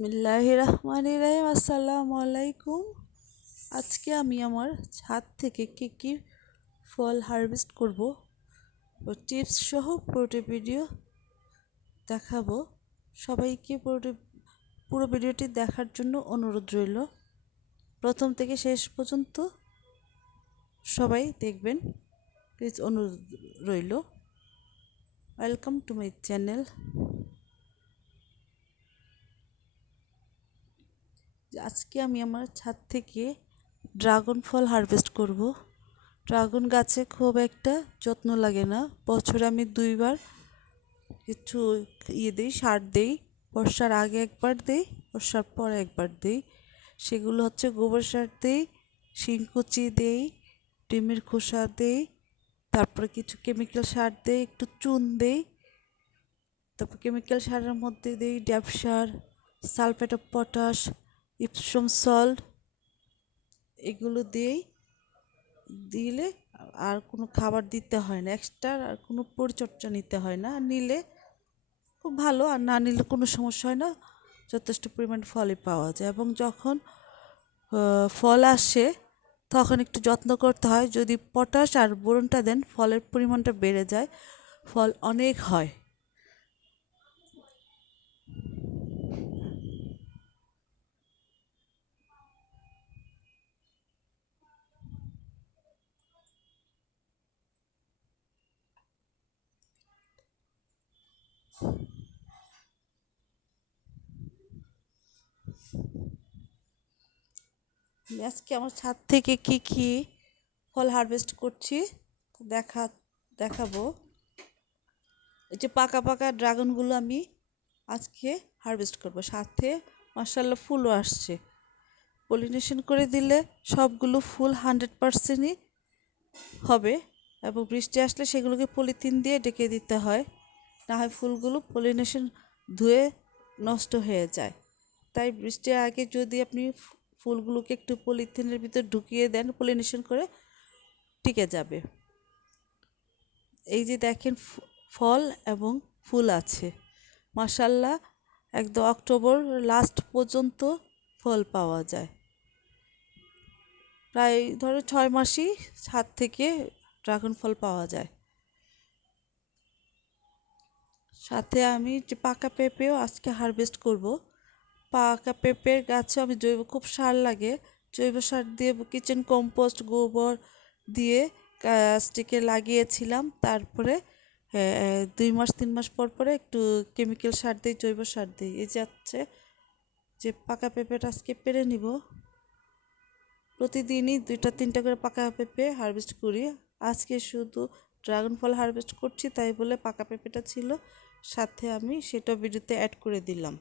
বিসমিল্লাহ রহমান রাহিম। আসসালামু আলাইকুম। আজকে আমি আমার ছাদ থেকে কী কী ফল হারভেস্ট করব টিপস সহ পুরোটি ভিডিও দেখাবো। সবাইকে পুরোটি, পুরো ভিডিওটি দেখার জন্য অনুরোধ রইল। প্রথম থেকে শেষ পর্যন্ত সবাই দেখবেন। প্লিজ অনুরোধ রইল। Welcome to my channel. আজকে আমি আমার ছাদ থেকে ড্রাগন ফল হারভেস্ট করব। ড্রাগন গাছে খুব একটা যত্ন লাগে না। বছরে আমি দুইবার কিছু ইয়ে দিই, সার দিই। বর্ষার আগে একবার দিই, বর্ষার পরে একবার দিই। সেগুলো হচ্ছে গোবর সার দিই শিংকুচি দিই, ডিমের খোসা দিই, তারপরে কিছু কেমিক্যাল সার দেই, একটু চুন দিই। তারপর কেমিক্যাল সারের মধ্যে দিই DAP sir, sulphate of potash Epsom salt এগুলো দিয়েই দিলে আর কোনো খাবার দিতে হয় না। এক্সট্রা আর কোনো পরিচর্যা নিতে হয় না। নিলে খুব ভালো, আর না নিলে কোনো সমস্যা হয় না। যথেষ্ট পরিমাণ ফলই পাওয়া যায় এবং যখন ফল আসে তখন একটু যত্ন করতে হয়। যদি পটাশ আর বোরনটা দেন, ফলের পরিমাণটা বেড়ে যায়। ফল অনেক হয়। আজকে আমার ছাদ থেকে কি কি ফল হারভেস্ট করছি, দেখা, দেখাবো। এই যে পাকা পাকা ড্রাগনগুলো আমি আজকে হারভেস্ট করব। সাথে মার্শাল্লাহ ফুলও আসছে। পলিনেশন করে দিলে সবগুলো ফুল হান্ড্রেড পারসেন্টই হবে এবং বৃষ্টি আসলে সেগুলোকে পলিথিন দিয়ে ডেকে দিতে হয়। না হয় ফুলগুলো পলিনেশন ধুয়ে নষ্ট হয়ে যায়। তাই বৃষ্টির আগে যদি আপনি ফুলগুলোকে একটু পলিথিনের ভিতর ঢুকিয়ে দেন, পলিনেশন করে টিকে যাবে। এই যে দেখেন ফল এবং ফুল আছে। মাসাল্লাহ একদম অক্টোবর লাস্ট পর্যন্ত ফল পাওয়া যায়। প্রায় ধরো ছয় মাসই ছাদ থেকে ড্রাগন ফল পাওয়া যায়। সাথে আমি যে পাকা পেঁপেও আজকে হারভেস্ট করব। পাকা পেঁপের গাছে আমি জৈব, খুব সার লাগে। জৈব সার দিয়ে কিচেন কম্পোস্ট গোবর দিয়ে গাছটিকে লাগিয়েছিলাম। তারপরে দুই মাস, তিন মাস পর পরে একটু কেমিক্যাল সার দিই, জৈব সার দিই। এই যাচ্ছে যে পাকা পেঁপেটা আজকে পেরে নিব। প্রতিদিনই দুইটা, তিনটা করে পাকা পেঁপে হারভেস্ট করি। আজকে শুধু ড্রাগন ফল হারভেস্ট করছি, তাই বলে পাকা পেঁপেটা ছিল। সাথে আমি সেটা ভিডিওতে অ্যাড করে দিলাম।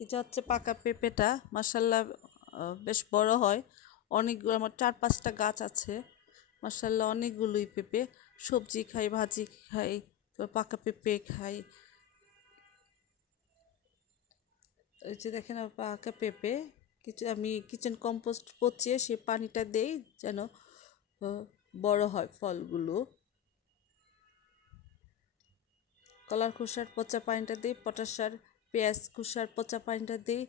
এটা হচ্ছে পাকা পেঁপেটা মাসাল্লাহ বেশ বড় হয়। অনেকগুলো আমার চার পাঁচটা গাছ আছে। মাসাল্লাহ অনেকগুলোই পেঁপে। সবজি খাই, ভাজি খাই পাকা পেঁপে খাই। এই যে দেখেন পাকা পেঁপে। কিছু, আমি কিচেন কম্পোস্ট পচিয়ে সে পানিটা দেই যেন বড় হয় ফলগুলো। কলার খোসার পচা পানিটা দিই, পটাশ সার, পেঁয়াজ কুসার পচা পানিটা দিই।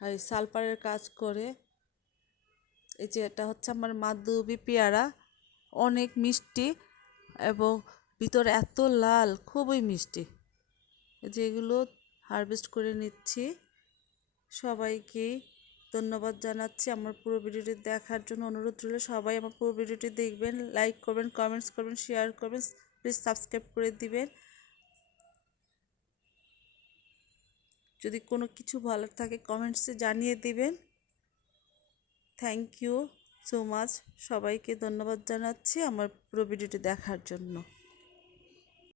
আর সালফারের কাজ করে। এই যে এটা হচ্ছে আমার মাদুবি পেয়ারা। অনেক মিষ্টি এবং ভিতরে এত লাল, খুবই মিষ্টি। যে এগুলো হারভেস্ট করে নিচ্ছি। সবাইকেই ধন্যবাদ জানাচ্ছি আমার পুরো ভিডিওটি দেখার জন্য অনুরোধ রইল। সবাই আমার পুরো ভিডিওটি দেখবেন লাইক করবেন কমেন্টস করবেন শেয়ার করবেন। প্লিজ সাবস্ক্রাইব করে দিবেন। যদি কোনো কিছু ভালো থাকে কমেন্টসে জানিয়ে দিবেন। থ্যাংক ইউ সো মাচ সবাইকে ধন্যবাদ জানাচ্ছি আমার পুরো ভিডিওটি দেখার জন্য।